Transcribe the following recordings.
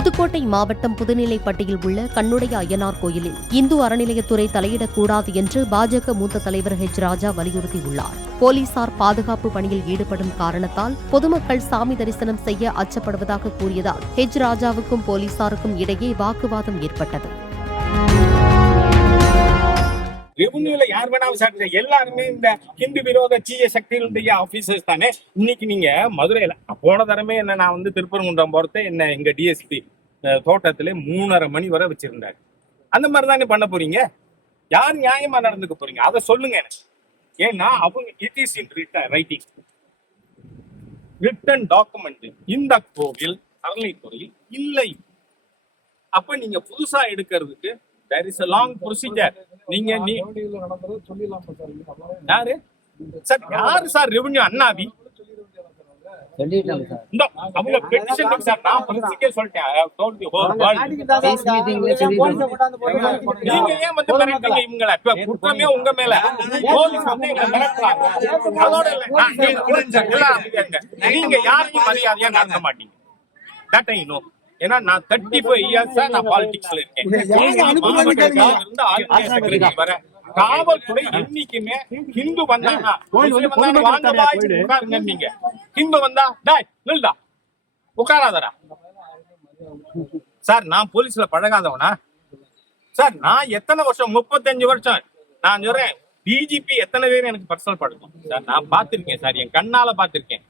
புதுக்கோட்டை மாவட்டம் புதுநிலைப்பட்டியில் உள்ள கண்ணுடைய அய்யனார் கோயிலில் இந்து அறநிலையத்துறை தலையிடக்கூடாது என்று பாஜக மூத்த தலைவர் ராஜா வலியுறுத்தியுள்ளார். போலீசார் பாதுகாப்பு பணியில் ஈடுபடும் காரணத்தால் பொதுமக்கள் சாமி தரிசனம் செய்ய அச்சப்படுவதாக கூறியதால் ராஜாவுக்கும் போலீசாருக்கும் இடையே வாக்குவாதம் ஏற்பட்டது. ரெவன்யூல யார் வேணாலும் சார் எல்லாருமே இந்த ஹிந்து விரோத தீய சக்திகளுடைய ஆபீசர்ஸ் தானே. இன்னைக்கு நீங்க மதுரையில போன தரமே என்ன நான் வந்து திருப்பரங்குன்றம் போறத என்ன எங்க டிஎஸ்பி தோட்டத்திலே 3:30 மணி வரை வச்சிருந்தாரு. அந்த மாதிரி தானே பண்ண போறீங்க. யார் நியாயமா நடந்துக்க போறீங்க அதை சொல்லுங்க எனக்கு. ஏன்னா அவங்க it is in writing written document இந்த கோவில் அறநிலைத்துறையில் இல்லை. அப்ப நீங்க புதுசா எடுக்கிறதுக்கு there is a long procedure. நீங்க யாரு சார் யாரு சார் ரெவென்யூ அண்ணாவி அவங்க பெட்டிஷன் சார் நான் பிரின்சிபல் சொல்லிட்டேன். நீங்க ஏன் வந்து மிரட்டுறீங்க இவங்கள? இப்ப குற்றமே உங்க மேல. போலீஸ் வந்து எங்களை மிரட்டுறாங்க. அதோட நீங்க யாரையும் மரியாதையா நடத்த மாட்டீங்க. That I know. ஏன்னா நான் 35 இயர்ஸா நான் பாலிடிக்ஸ்ல இருக்கேன். வர காவல்துறை என்னைக்குமே ஹிந்து வந்தானா உட்காருங்க. நீங்க ஹிந்து வந்தா டாய் நில்டா உட்காராதரா சார். நான் போலீஸ்ல பழகாதவனா சார்? நான் எத்தனை வருஷம் 35 வருஷம் நான் சொல்றேன். டிஜிபி எத்தனை பேர் எனக்கு பர்சனல் பழக்கம் சார். நான் பாத்திருக்கேன் சார், என் கண்ணால பாத்திருக்கேன்.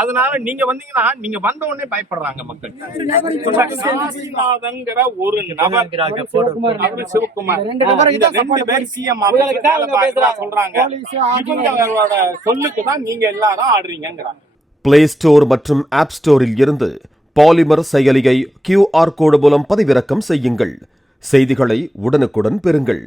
அதனால நீங்க வந்தீங்கன்னா நீங்க வந்த உடனே பயப்படுறாங்க மக்கள். காசிநாதன்ங்கிற ஒரு நபர் சிவகுமார் 2 பேர் சிஎம் சொல்றாங்க. இவங்களோட சொல்லுக்கு தான் நீங்க எல்லாரும் ஆடுறீங்கிறாங்க. பிளே ஸ்டோர் மற்றும் ஆப் ஸ்டோரில் இருந்து பாலிமர் செயலியை QR கோடு மூலம் பதிவிறக்கம் செய்யுங்கள். செய்திகளை உடனுக்குடன் பெறுங்கள்.